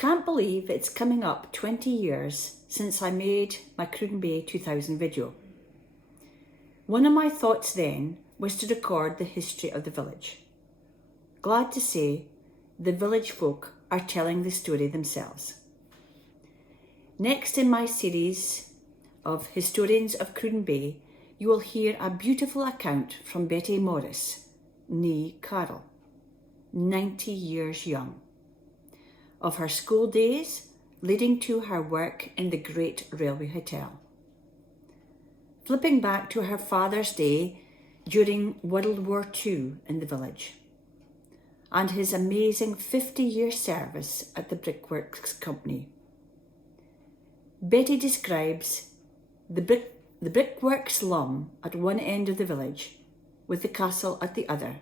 can't believe it's coming up 20 years since I made my Cruden Bay 2000 video. One of my thoughts then was to record the history of the village. Glad to say, the village folk are telling the story themselves. Next in my series of Historians of Cruden Bay, you will hear a beautiful account from Betty Morris, née Carol, 90 years young, of her school days leading to her work in the Great Railway Hotel. Flipping back to her father's day during World War II in the village, and his amazing 50-year service at the Brickworks Company. Betty describes the brickworks slum at one end of the village, with the castle at the other,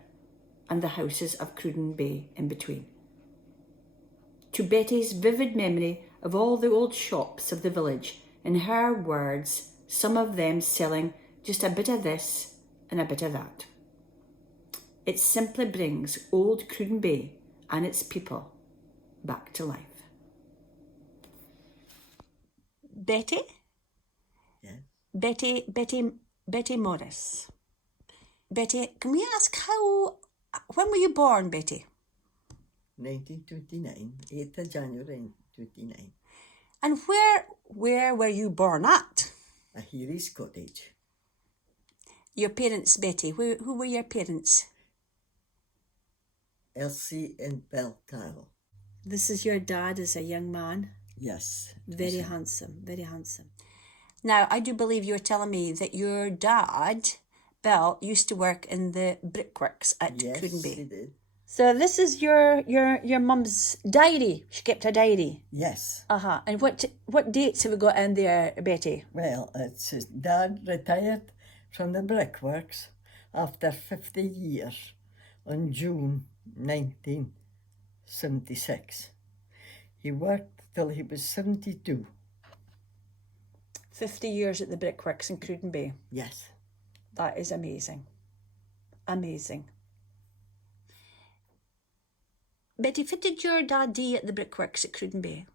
and the houses of Cruden Bay in between. To Betty's vivid memory of all the old shops of the village, in her words, some of them selling just a bit of this and a bit of that. It simply brings old Cruden Bay and its people back to life. Betty? Yes. Betty Morris. Betty, can we ask when were you born, Betty? 1929, 8th of January 1929. And where were you born at? A Healy's cottage. Your parents, Betty, who were your parents? Elsie and Belle Carol. This is your dad as a young man? Yes. Very handsome. Now, I do believe you were telling me that your dad, Belle, used to work in the brickworks at Cruden Bay. Yes, he did. So this is your mum's diary. She kept a diary. Yes. And what dates have we got in there, Betty? Well, it's his dad retired from the brickworks after 50 years on June 1976. He worked till he was 72. 50 years at the brickworks in Cruden Bay. Yes. That is amazing. Amazing. Betty, what did your dad do at the brickworks at Cruden Bay?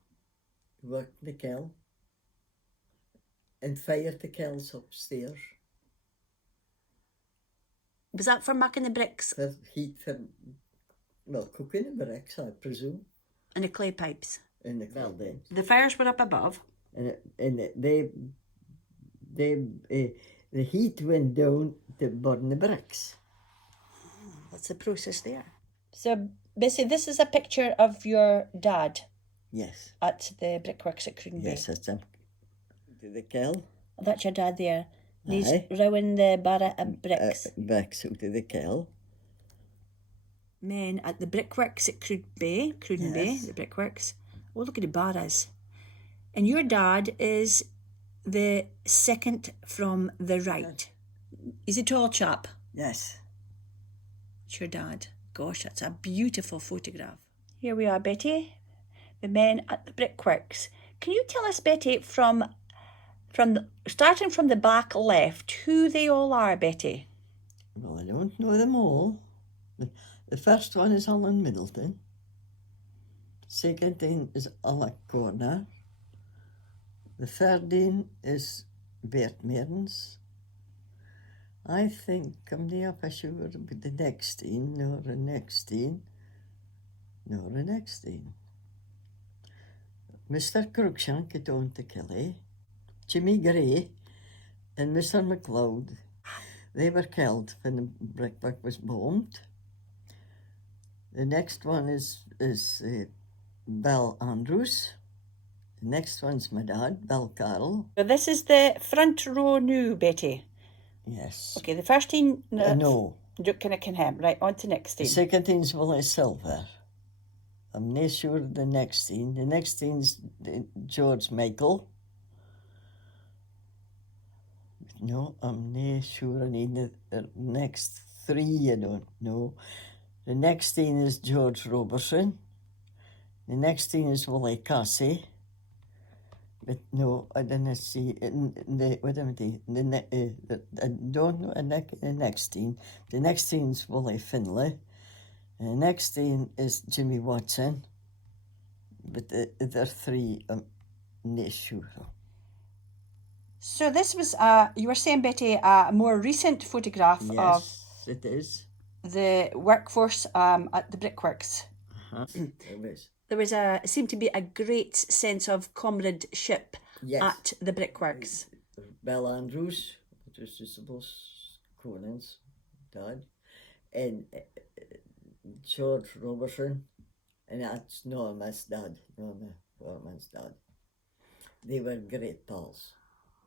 He worked in the kiln and fired the kilns upstairs. Was that for making the bricks? For heat, cooking the bricks, I presume. And the clay pipes? In the clay. The fires were up above? The heat went down to burn the bricks. That's the process there. So, Bessie, this is a picture of your dad. Yes. At the brickworks at Cruden Bay. Yes, that's him. To the kiln. That's your dad there. He's rowing the barra of bricks. Bricks out of the kiln. Men at the brickworks at Cruden Bay, the brickworks. Oh, look at the barras. And your dad is the second from the right. He's a tall chap. Yes. It's your dad. Gosh, that's a beautiful photograph. Here we are, Betty. The men at the brickworks. Can you tell us, Betty, starting from the back left, who they all are, Betty? Well, I don't know them all. The first one is Alan Middleton. Second thing is Alec Corner. The third thing is Bert Mearns. I think I'm not sure about the next thing, nor the next thing. Mr. Cruikshank had on to Kelly, Jimmy Gray, and Mr. McLeod. They were killed when the brickwork was bombed. The next one is Belle Andrews. The next one's my dad, Belle Carol. So this is the front row now, Betty. Yes. Okay, the first thing... No. Can I him? Right, on to next thing. The second thing's Willie Silver. I'm not sure of the next thing. The next thing's George Michael. No, I'm not sure. I need the next three, I don't know. The next thing is George Robertson. The next thing is Willie Cassie. But no, I didn't see. I don't know the next thing. The next thing is Willie Finlay. And the next thing is Jimmy Watson. but the other three, I'm not sure. So this was, you were saying, Betty, a more recent photograph Yes, it is. of the workforce at the brickworks. It was. There was seemed to be a great sense of comradeship at the brickworks. Bell Andrews, which was just suppose Conan's dad, and George Robertson, and that's Norma's dad, Norma Foreman's dad. They were great pals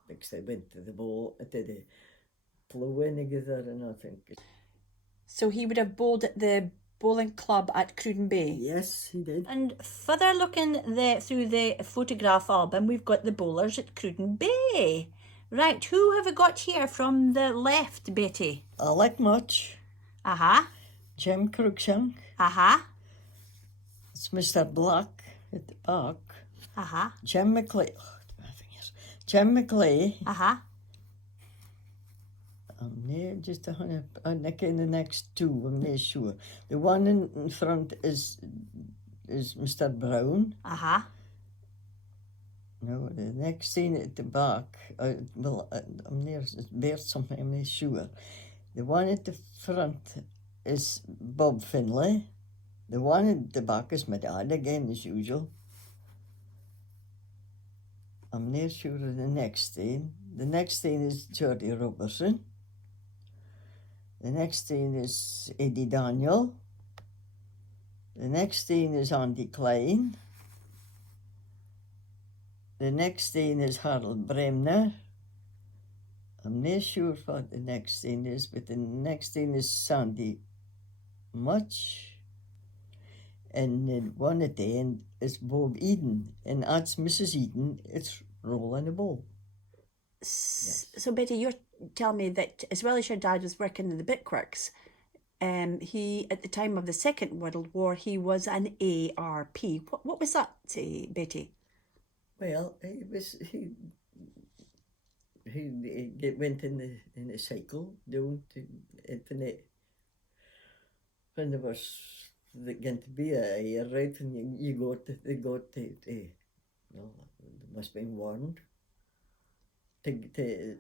because they went to the ploughing together, and I think. So he would have bowled at the bowling club at Cruden Bay. Yes, he did. And further looking through the photograph album, we've got the bowlers at Cruden Bay. Right, who have we got here from the left, Betty? Alec Much. Jim Cruikshank. It's Mr. Black at the back. Jim McLeay. Jim McLeay. I'm just in the next two, I'm not sure. The one in front is Mr. Brown. No, the next scene at the back, I'm near Bear something, I'm not sure. The one at the front is Bob Finlay. The one at the back is my dad again, as usual. I'm not sure of the next scene. The next scene is Geordie Robertson. The next scene is Eddie Daniel. The next scene is Andy Klein. The next scene is Harold Bremner. I'm not sure what the next scene is, but the next scene is Sandy Much. And the one at the end is Bob Eden. And that's Mrs. Eden. It's rolling a ball. Yes. So, Betty, you're telling me that as well as your dad was working in the brickworks, he, at the time of the Second World War, he was an ARP. What was that, Betty? Well, he went in the cycle down to internet when there was going to be a air raid, and they must have been warned. There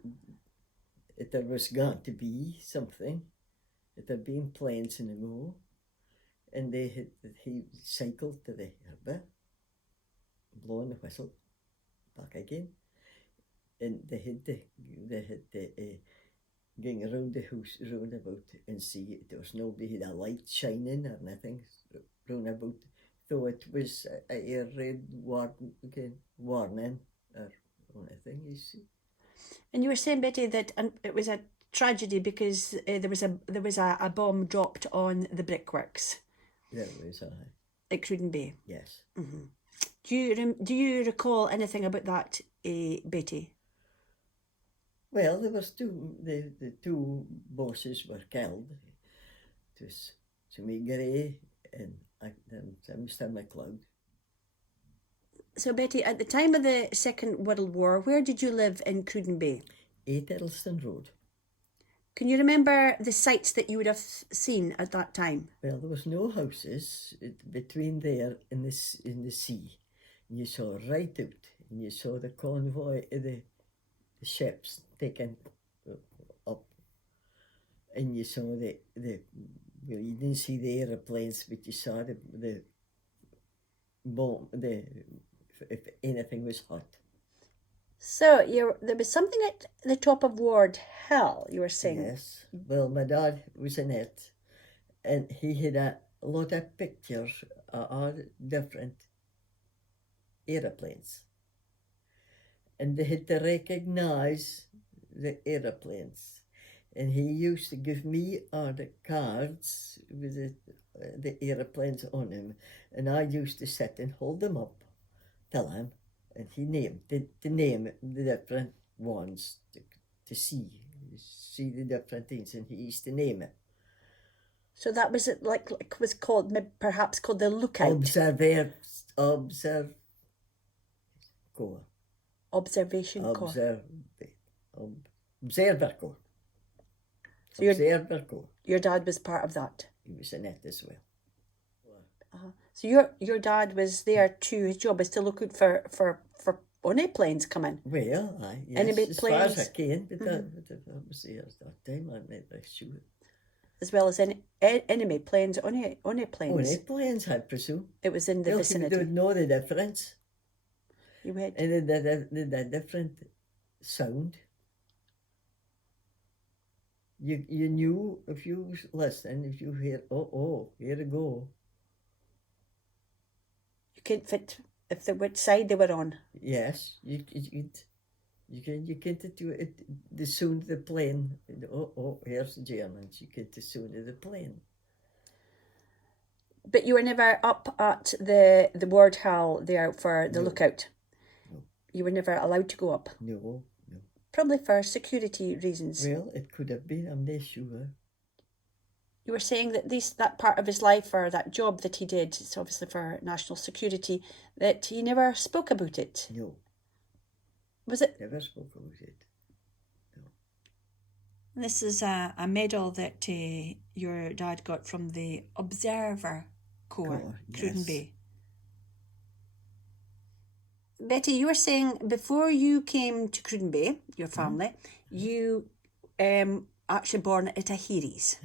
was going to be something. It had been planes in the go, and he cycled to the harbour, blowing the whistle, back again, and they had to going around the house, round about, and see there was nobody had a light shining or nothing round about. Though it was a red warning or anything, you see. And you were saying, Betty, that it was a tragedy because there was a bomb dropped on the brickworks. There was at Cruden Bay. Yes. Mm-hmm. Do you recall anything about that, Betty? Well, there was the two bosses were killed. It was Jimmy Gray and Mr. McLeod. So, Betty, at the time of the Second World War, where did you live in Cruden Bay? 8 Eddleston Road. Can you remember the sights that you would have seen at that time? Well, there was no houses between there and in the sea. And you saw right out, and you saw the convoy of the ships taken up, and you saw you didn't see the aeroplanes, but you saw the bomb, if anything was hot. So there was something at the top of Ward Hill, you were saying? Yes. Well, my dad was in it, and he had a lot of pictures of all different aeroplanes. And they had to recognise the aeroplanes. And he used to give me all the cards with the aeroplanes on them. And I used to sit and hold them up, tell him, and he named the different ones to see the different things, and he used to name it. So that was it, like was called, perhaps called the lookout. Observation Corps. Observer Corps. So your dad was part of that? He was in it as well. So your dad was there too. His job was to look out for any planes coming. Well, yes, Enemy as far as I planes. can, but that was there at that time. I'm not sure. As well as enemy planes, any planes. Only planes, I presume. It was in the Well, vicinity. you don't know the difference. You had. And the different sound. You knew if you listen, if you hear, oh, here we go. You couldn't fit if which side they were on. Yes, you can't do it. The sound of the plane. Oh, here's the Germans. You get the sound of the plane. But you were never up at the ward hall there for the lookout. No. You were never allowed to go up. No. Probably for security reasons. Well, it could have been. I'm not sure. You were saying that that part of his life, or that job that he did, it's obviously for national security, that he never spoke about it. No. Was it? Never spoke about it. No. This is a medal that your dad got from the Observer Corps, Cruden Bay. Betty, you were saying before you came to Cruden Bay, your family, you actually born at Tahiri's.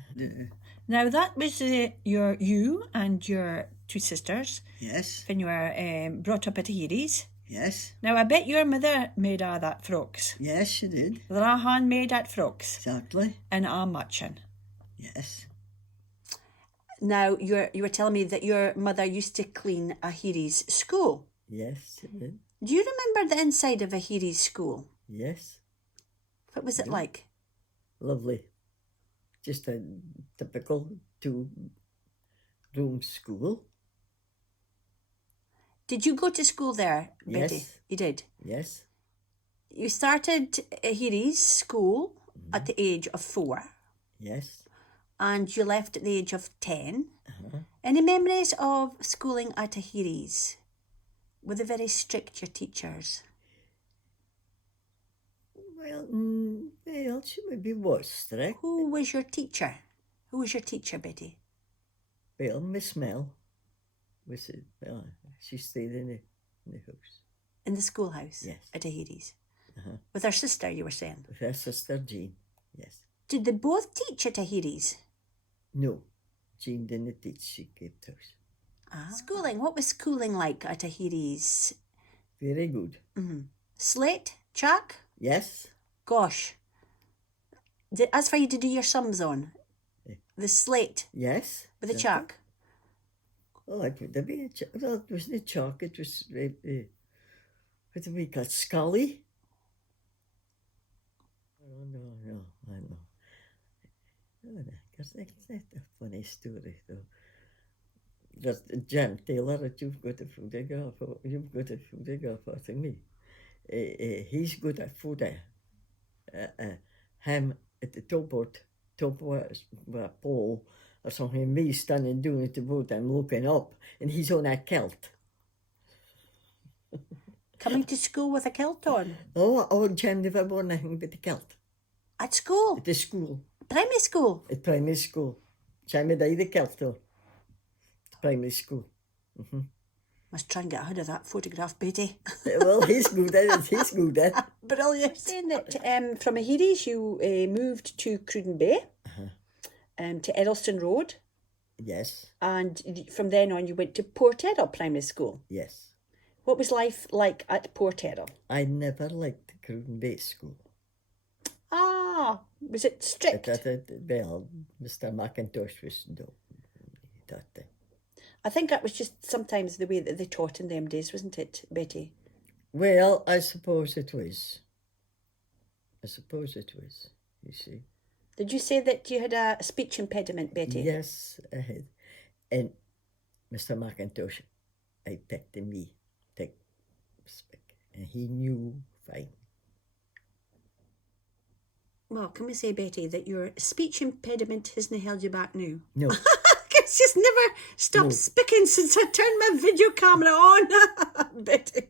Now that was you and your two sisters. Yes. When you were brought up at Tahiri's. Yes. Now I bet your mother made all that frocks. Yes, she did. They're all handmade that frocks. Exactly. And all matching. Yes. Now you were telling me that your mother used to clean Ahiri's school. Yes, she did. Do you remember the inside of Ahiri's school? Yes. What was it like? Lovely. Just a typical 2-room school. Did you go to school there, Betty? Yes. You did? Yes. You started Ahiri's school at the age of 4. Yes. And you left at the age of 10. Uh-huh. Any memories of schooling at Ahiri's? Were they very strict, your teachers? Well, she maybe was strict. Who was your teacher? Who was your teacher, Betty? Well, Miss Mel was it. She stayed in the house. In the schoolhouse? Yes. At Ahiri's? Uh-huh. With her sister, you were saying? With her sister Jean, yes. Did they both teach at Tahiri's? No, Jean didn't teach, she kept house. Schooling, what was schooling like at Tahiri's? Very good. Mm-hmm. Slate? Chalk? Yes. Gosh. As for you to do your sums on? The slate? Yes. With the chalk? Well, it would be well, it wasn't chalk, it was, what do we call it, Scully? Oh, no, I know. Because that's a funny story, though. There's Jan Taylor that you've got a photograph of me. He's got a photo. Him at the top of a pole or something, me standing down at the boat, I'm looking up, and he's on a kilt. Coming to school with a kilt on? Oh, Jan never wore nothing but a kilt. At school? At the school. Primary school? At primary school. Jan had the kilt on. Primary school. Mm-hmm. Must try and get ahead of that photograph, Betty. Well, he's good at it. He's good at it. Brilliant. Saying that from Ahiri's you moved to Cruden Bay, to Eddleston Road. Yes. And from then on you went to Port Edel Primary School. Yes. What was life like at Port Edel? I never liked the Cruden Bay school. Was it strict? Well, Mr. McIntosh was that thing. I think that was just sometimes the way that they taught in them days, wasn't it, Betty? Well, I suppose it was. You see. Did you say that you had a speech impediment, Betty? Yes, I had. And Mr. McIntosh, I picked me, and he knew fine. Well, can we say, Betty, that your speech impediment hasn't held you back now? No. It's just never stopped speaking since I turned my video camera on, Betty.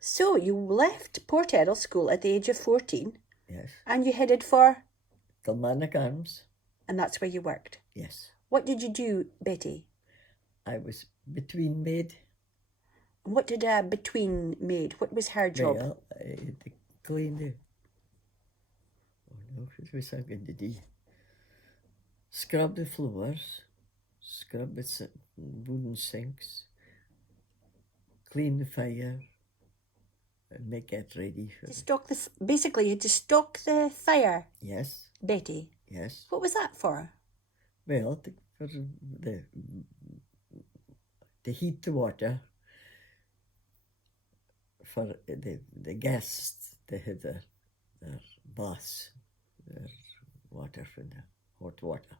So you left Port Edel School at the age of 14. Yes. And you headed for? Kilmarnock Arms. And that's where you worked? Yes. What did you do, Betty? I was between maid. What did a between maid? What was her job? Well, I had to clean the... Oh no, what was I going to do? Scrub the floors, scrub the wooden sinks, clean the fire, and make it ready for... To stock the basically, you had to stock the fire, Yes, Betty. yes. What was that for? Well, for to heat the water for the guests to have their baths, their water from the hot water.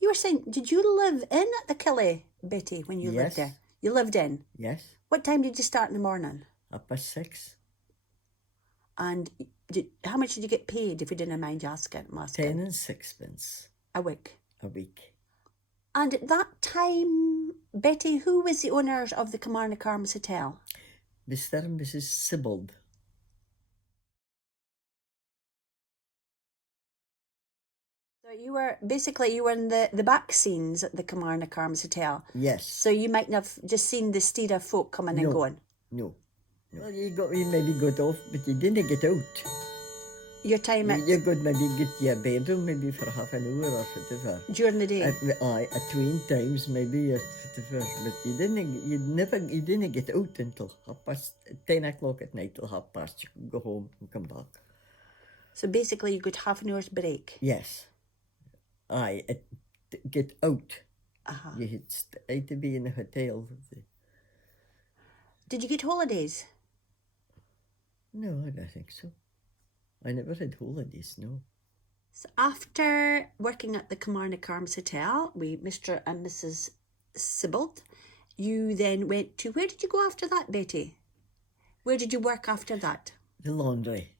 You were saying, did you live in at the Killie, Betty, when you lived Yes. there? You lived in. Yes, What time did you start in the morning? 6:30. And how much did you get paid, if you didn't mind asking? 10 and 6 pence A week. a week. And at that time, Betty, who was the owners of the Kilmarnock Arms Hotel? Mr. and Mrs. Sibbald. So you were in the back scenes at the Kilmarnock Arms Hotel. Yes. So you mightn't have just seen the steed of folk coming and going. No. Well, you maybe got off, but you didn't get out. Your time You could maybe get to your bedroom maybe for half an hour or whatever. during the day. At twin times maybe or whatever, but you didn't get out until 10 o'clock at night till 5:30. You could go home and come back. So basically, you got half an hour's break. Yes. Get out. Uh-huh. You had to be in a hotel. Did you get holidays? No, I don't think so. I never had holidays, no. So after working at the Kilmarnock Arms Hotel with Mr. and Mrs. Sibbald, you then went to, where did you go after that, Betty? Where did you work after that? The laundry.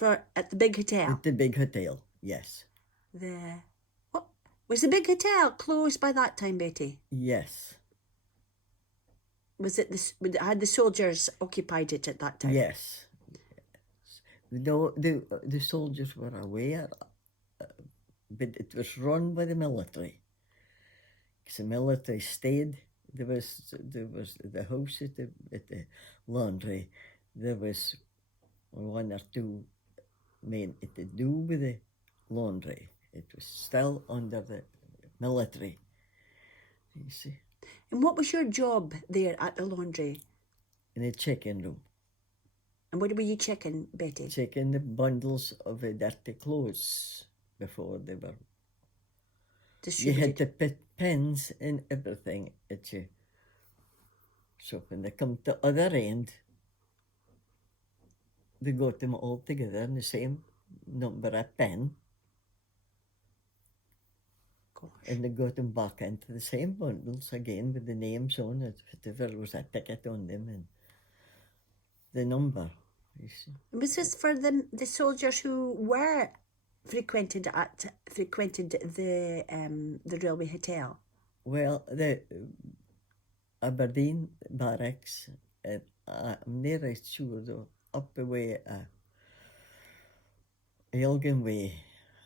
At the big hotel? At the big hotel, yes. What? Was the big hotel closed by that time, Betty? Yes. Was it had the soldiers occupied it at that time? Yes. No, the soldiers were aware, but it was run by the military. Because the military stayed. There was the house at the laundry. There was one or two men to do with the laundry. It was still under the military. You see. And what was your job there at the laundry? In a check-in room. And what were you checking, Betty? Checking the bundles of dirty clothes before they were... You had to put pins in everything at you. So when they come to the other end, they got them all together in the same number of pen. Gosh. And they got them back into the same bundles again with the names on it. Whatever was a ticket on them and the number. You see. Was this for the soldiers who were frequented the railway hotel? Well, the Aberdeen barracks, and I'm not right sure though, up the way, Elgin Way,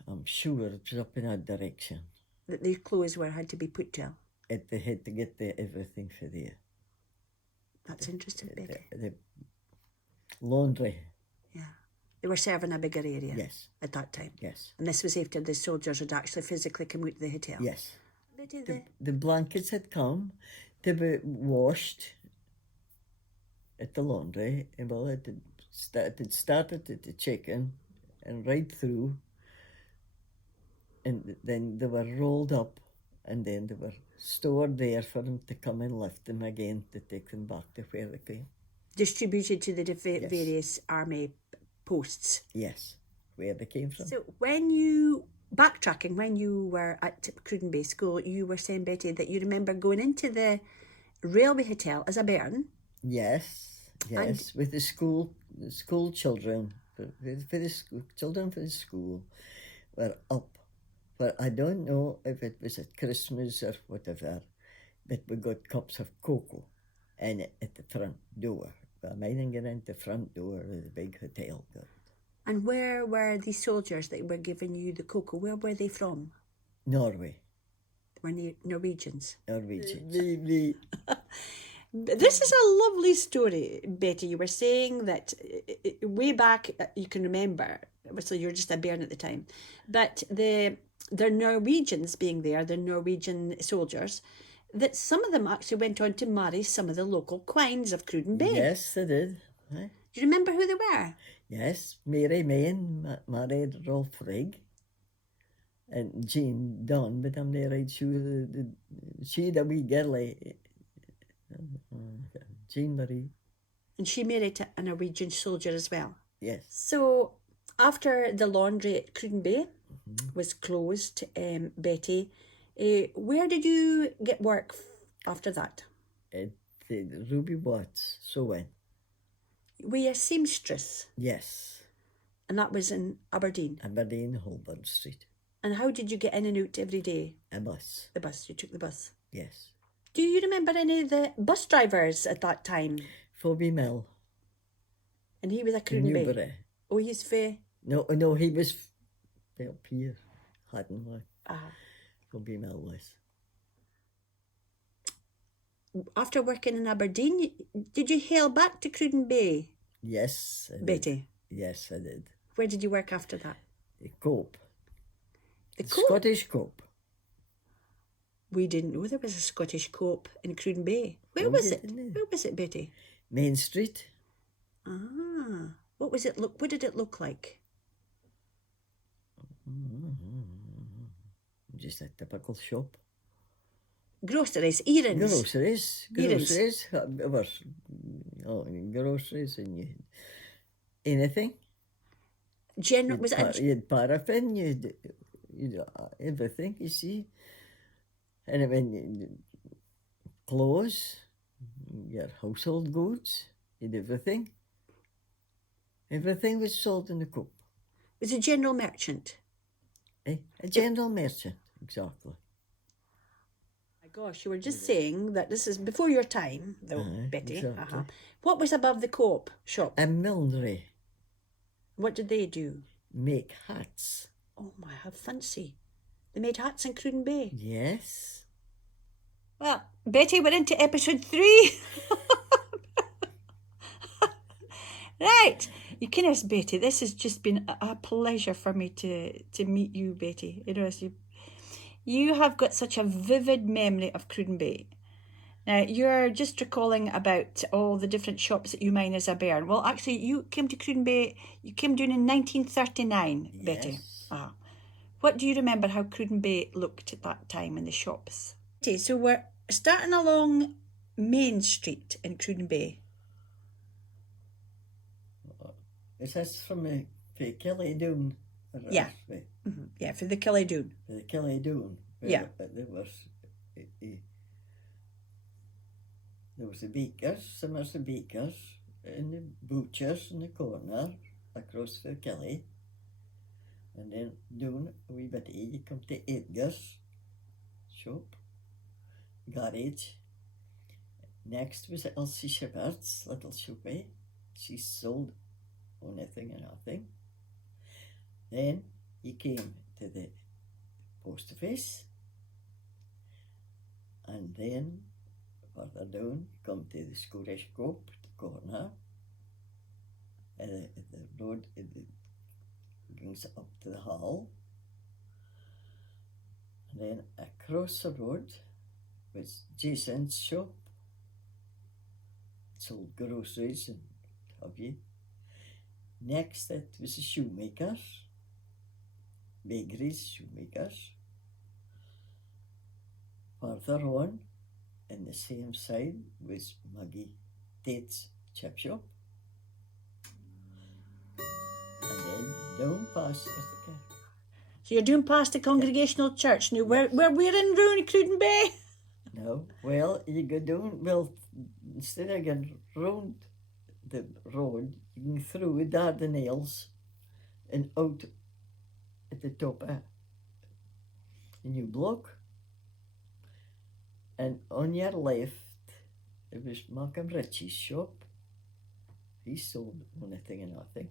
I'm sure it was up in that direction. That their clothes had to be put to? They had to get everything for there. That's interesting, Betty. The laundry. Yeah. They were serving a bigger area. Yes. At that time. Yes. And this was after the soldiers had actually physically come out to the hotel. Yes. Betty, The blankets had come, they were washed at the laundry, and well, it started at the check-in and right through, and then they were rolled up, and then they were stored there for them to come and lift them again to take them back to where they came. distributed to the various army posts. Yes, where they came from. So when you were at Cruden Bay School, you were saying, Betty, that you remember going into the railway hotel as a bairn. Yes, with the school children, for the school, children for the school were up. But I don't know if it was at Christmas or whatever, but we got cups of cocoa and at the front door. I mightn't get into the front door of the big hotel. And where were the soldiers that were giving you the cocoa? Where were they from? Norway. were Norwegians. Norwegians. This is a lovely story, Betty. You were saying that way back, you can remember, obviously you were just a bairn at the time, but the Norwegians being there, the Norwegian soldiers, that some of them actually went on to marry some of the local quines of Cruden Bay. Yes, they did. Aye. Do you remember who they were? Yes, Mary Main married Rolf Rigg. And Jean Dunn, but I'm not right sure. She, the wee girlie, Jean Marie. And she married a Norwegian soldier as well. Yes. So after the laundry at Cruden Bay was closed, Betty, where did you get work after that? At the Ruby Watts sewing. Were you a seamstress? Yes. And that was in Aberdeen? Aberdeen, Holborn Street. And how did you get in and out every day? A bus. The bus, you took the bus? Yes. Do you remember any of the bus drivers at that time? Phoebe Mill. And he was a Cruden Bay? Newbury. Oh, he's fair? No, he was up here. Hatton was. Ah. Phoebe Mill was. After working in Aberdeen, did you hail back to Cruden Bay? Yes, I did. Betty? Yes, I did. Where did you work after that? The Cope. The Cope? Scottish Cope. We didn't know there was a Scottish Cope in Cruden Bay. Where was it? Where was it, Betty? Main Street. Ah. What was it look? What did it look like? Just a typical shop. Groceries, errands. Groceries. Groceries. Groceries and you anything. General was it? You had paraffin. You everything. You see. And I mean, clothes, your household goods, and everything. Everything was sold in the Coop. It was a general merchant. A general merchant, exactly. My gosh, you were just saying that this is before your time, though, Betty. Exactly. What was above the Coop shop? A millinery. What did they do? Make hats. Oh my, how fancy. They made hats in Cruden Bay. Yes. Well, Betty, we're into episode 3. Right. You can ask Betty. This has just been a pleasure for me to meet you, Betty. You know, you have got such a vivid memory of Cruden Bay. Now, you're just recalling about all the different shops that you mind as a bairn. Well, actually, you came to Cruden Bay, you came down in 1939, Yes. Betty. What do you remember how Cruden Bay looked at that time in the shops? Okay, so we're starting along Main Street in Cruden Bay. Is this from the Kelly Doon? Yeah. Yeah, for the Kelly Doon. The Kelly Doon. Yeah. There was the bakers, some of the bakers, and the butchers in the corner across the Kelly. And then down a wee bit you come to Edgar's shop, garage. Next was Elsie Shepherd's little shop. She sold anything and nothing. Then you came to the post office, and then further down come to the Scottish Coop, the corner, and the road goes up to the hall, and then across the road was Jason's shop. It sold groceries and have you. Next it was the shoemakers, bakeries, shoemakers. Further on, in the same side was Maggie Tate's chip shop. And then down past the car. So you're doing past the Congregational Church now. Yes. We're in Rowan, Cruden Bay. No, well, you go down, well, instead of going round the road, you go through Dardanelles and out at the top of the new block. And on your left, it was Malcolm Ritchie's shop. He sold anything and nothing.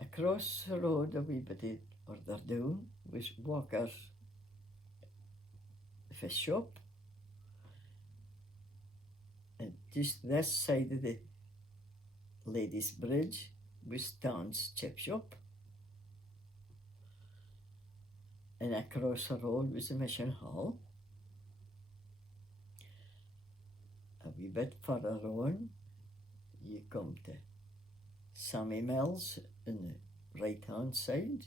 Across the road a wee bit further down was Walker's fish shop. And just this side of the ladies' bridge was Don's chip shop. And across the road was the mission hall. A wee bit further on, you come to Sammy Mills on the right-hand side.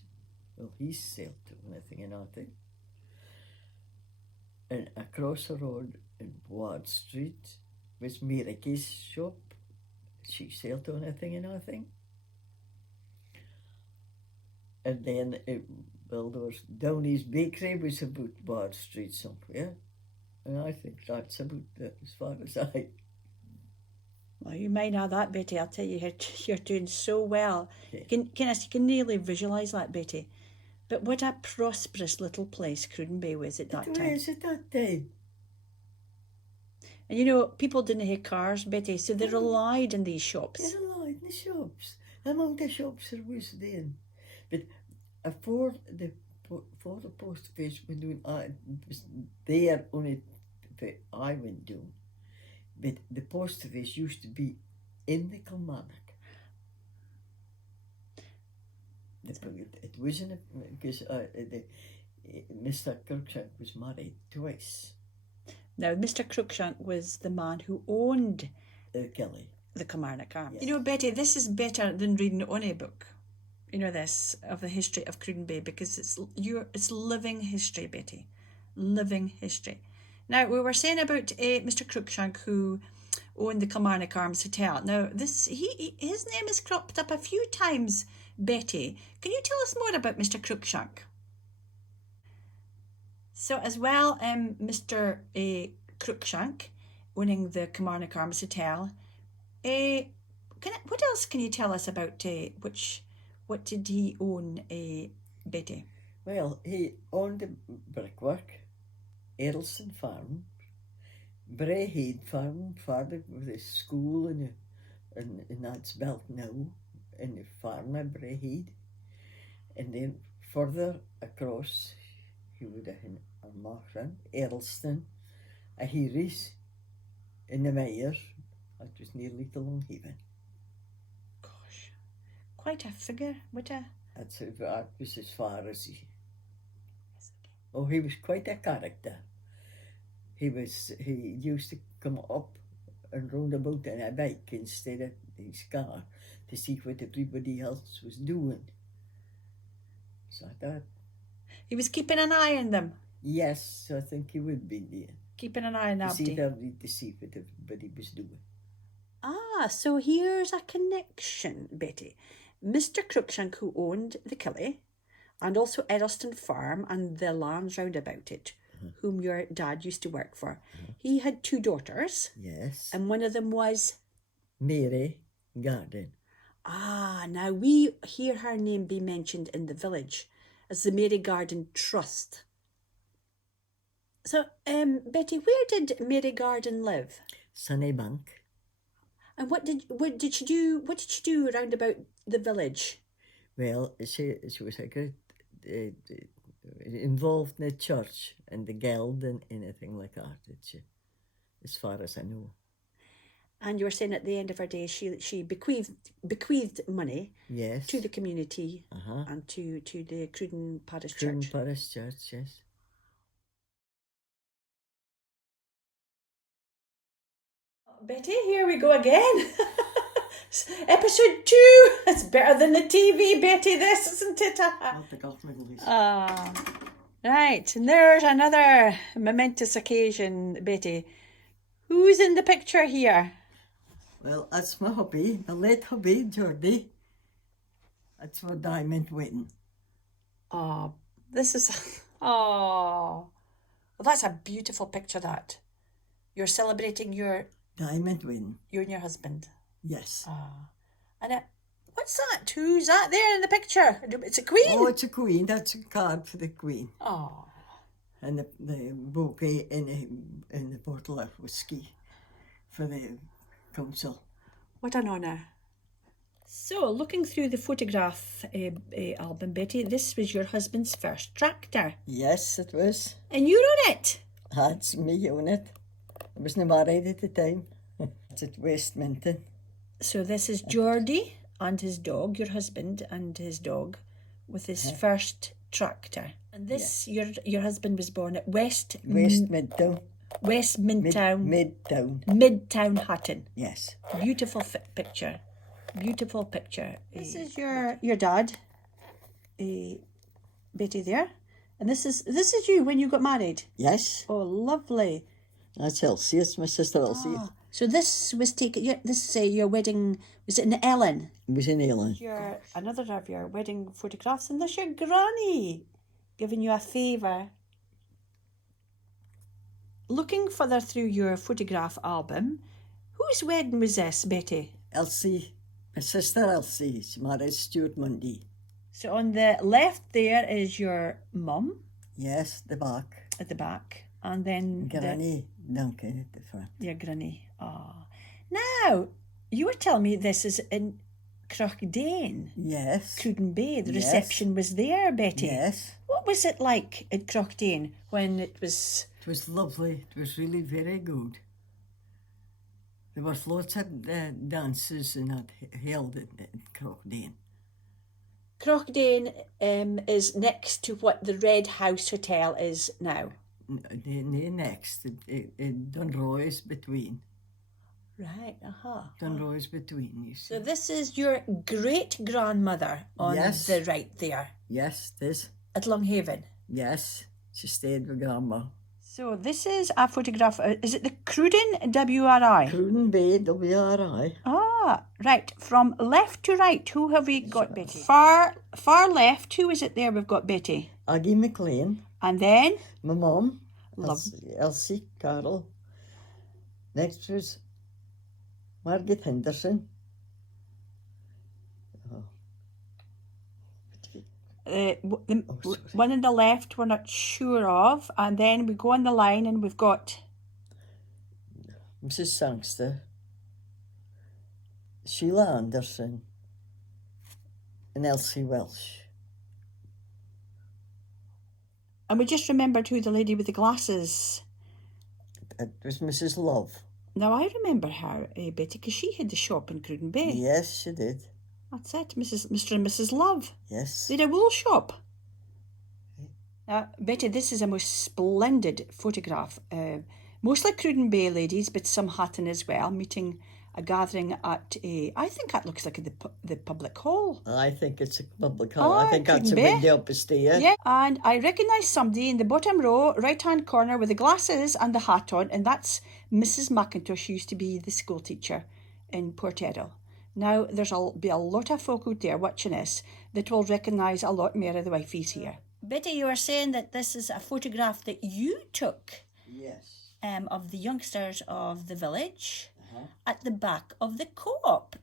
Well, he's sailed to anything and nothing. And across the road in Ward Street was Miraki's shop. She sailed to anything and nothing. And then there was Downey's Bakery was about Ward Street somewhere. And I think that's about it as far as I... Well, you might know that, Betty. I'll tell you, you're doing so well. Yeah. You can nearly visualise that, Betty. But what a prosperous little place Cruden Bay was at that time. It was at that time. And you know, people didn't have cars, Betty, so they relied on these shops. They relied on the shops. Among the shops there was then. But before the post office went down, it was there only I went down. But the post office used to be in the Kilmarnock. It wasn't because Mr. Cruikshank was married twice. Now, Mr. Cruikshank was the man who owned Kelly. the Kilmarnock Arms. Yes. You know, Betty, this is better than reading any book. You know this, of the history of Cruden Bay, because it's living history, Betty. Living history. Now, we were saying about Mr. Cruikshank, who owned the Kilmarnock Arms Hotel. Now, his name has cropped up a few times, Betty. Can you tell us more about Mr. Cruikshank? So, as well, Mr. Cruikshank, owning the Kilmarnock Arms Hotel, what else can you tell us about what did he own, Betty? Well, he owned the brickwork, Eddleston Farm, Brayhead Farm, farther with a school and that's built now, in the farm at Brayhead. And then further across, he would have had a Martin, Eddleston, a Heary's, in the Mayor, that was near Little Longhaven. Gosh, quite a figure. That was as far as he... Oh, he was quite a character. He used to come up and round about on a bike instead of his car to see what everybody else was doing. So I thought... He was keeping an eye on them. Yes, I think he would be there. Keeping an eye on To see everybody. to see what everybody was doing. Ah, so here's a connection, Betty. Mr. Cruikshank, who owned the Killie, and also Eddleston Farm and the lands round about it, whom your dad used to work for. He had 2 daughters. Yes. And one of them was... Mary Garden. Ah, now we hear her name be mentioned in the village as the Mary Garden Trust. So, Betty, where did Mary Garden live? Sunnybank. And what did she do round about the village? Well, she was a great involved in the church and the guild and anything like that. As far as I know. And you were saying at the end of her days, she bequeathed money, yes, to the community and to the Cruden Parish Church. Cruden Parish Church, yes. Betty, here we go again. Episode 2. It's better than the TV, Betty, this, isn't it? Right, and there's another momentous occasion, Betty. Who's in the picture here? Well, that's my hubby, my late hubby, Geordie. That's my diamond wedding. Oh, this is... Oh, well, that's a beautiful picture, that. You're celebrating your... Diamond wedding. You and your husband. Yes. And what's that? Who's that there in the picture? It's a queen? Oh, it's a queen. That's a card for the queen. Oh. And the bouquet in the bottle of whiskey for the council. What an honour. So, looking through the photograph album, Betty, this was your husband's first tractor. Yes, it was. And you're on it. That's me on it. I wasn't married at the time. It's at Westminton. So this is Geordie and his dog, your husband and his dog, with his first tractor. And this, your husband was born at Midtown. West Midtown. Midtown. Midtown Hatton. Yes. Beautiful picture. Beautiful picture. This is your dad, Betty there. And this is you when you got married? Yes. Oh, lovely. That's Elsie. It's my sister Elsie. So this was taken, this your wedding, was it in Ellen? It was in Ellen. Another of your wedding photographs, and there's your granny giving you a favour. Looking further through your photograph album, whose wedding was this, Betty? Elsie. My sister Elsie. She married Stuart Mundy. So on the left there is your mum. Yes, the back. At the back. And then Granny Duncan at the front. Your granny. Ah. Now, you were telling me this is in Cruden. Yes. Cruden Bay. The reception was there, Betty. Yes. What was it like at Cruden when it was... It was lovely. It was really very good. There was lots of dances and that held at Cruden. Cruden is next to what the Red House Hotel is now. Next, Dunroy's between. Right, Dunroy's between, you see. So this is your great-grandmother on the right there. Yes, this. At Longhaven. Yes, she stayed with Grandma. So this is a photograph, is it the Cruden WRI? Cruden Bay WRI. Ah, right. From left to right, who have we got, Betty? Far left, who is it there we've got, Betty? Aggie McLean. And then? My mum. Elsie Carroll. Next was Margaret Henderson. One on the left we're not sure of, and then we go on the line and we've got Mrs. Sangster, Sheila Anderson, and Elsie Welsh. And we just remembered who the lady with the glasses. It was Mrs. Love. Now I remember her, Betty, because she had the shop in Cruden Bay. Yes, she did. That's it, Mr. and Mrs. Love. Yes. They had a wool shop. Now, Betty, this is a most splendid photograph. Mostly Cruden Bay ladies, but some Hatton as well, meeting a gathering at I think that looks like the public hall. I think it's a public hall. I think that's a window up the stair. Yeah, and I recognise somebody in the bottom row, right-hand corner with the glasses and the hat on, and that's Mrs. McIntosh, who used to be the school teacher in Port Errol. Now, there'll be a lot of folk out there watching this that will recognise a lot more of the wifeys here. Betty, you were saying that this is a photograph that you took. Yes. Of the youngsters of the village at the back of the co-op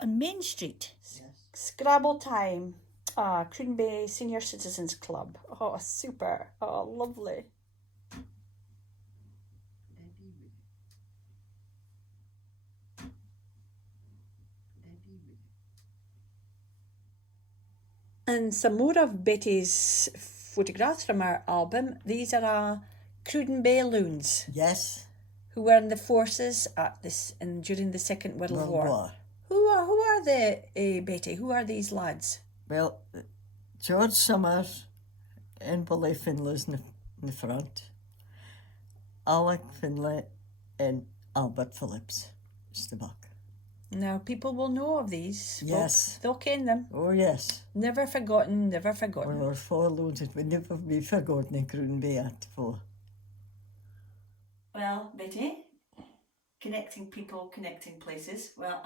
on Main Street. Yes. Scrabble time. Cruden Bay Senior Citizens Club. Oh, super. Oh, lovely. And some more of Betty's photographs from our album. These are Cruden Bay loons. Yes. Who were in the forces during the Second World War. Who are they, Betty? Who are these lads? Well, George Summers and Billy Finlay's in the front. Alec Finlay and Albert Phillips is the back. Now, people will know of these. Yes. Folk. They'll ken them. Oh, yes. Never forgotten, never forgotten. Well, there were 4 loads that would never be forgotten in Cruden Bay at 4. Well, Betty, connecting people, connecting places. Well,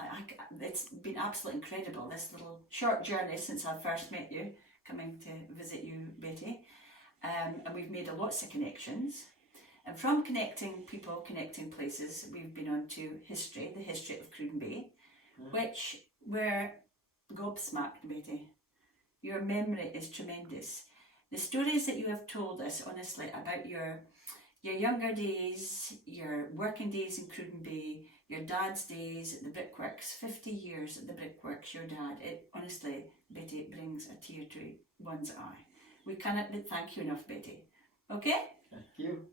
it's been absolutely incredible, this little short journey since I first met you, coming to visit you, Betty. And we've made lots of connections. And from connecting people, connecting places, we've been on to history, the history of Cruden Bay, which we're gobsmacked, Betty. Your memory is tremendous. The stories that you have told us, honestly, about your younger days, your working days in Cruden Bay, your dad's days at the brickworks, 50 years at the brickworks, your dad, it honestly, Betty, it brings a tear to one's eye. We cannot thank you enough, Betty. Okay? Thank you.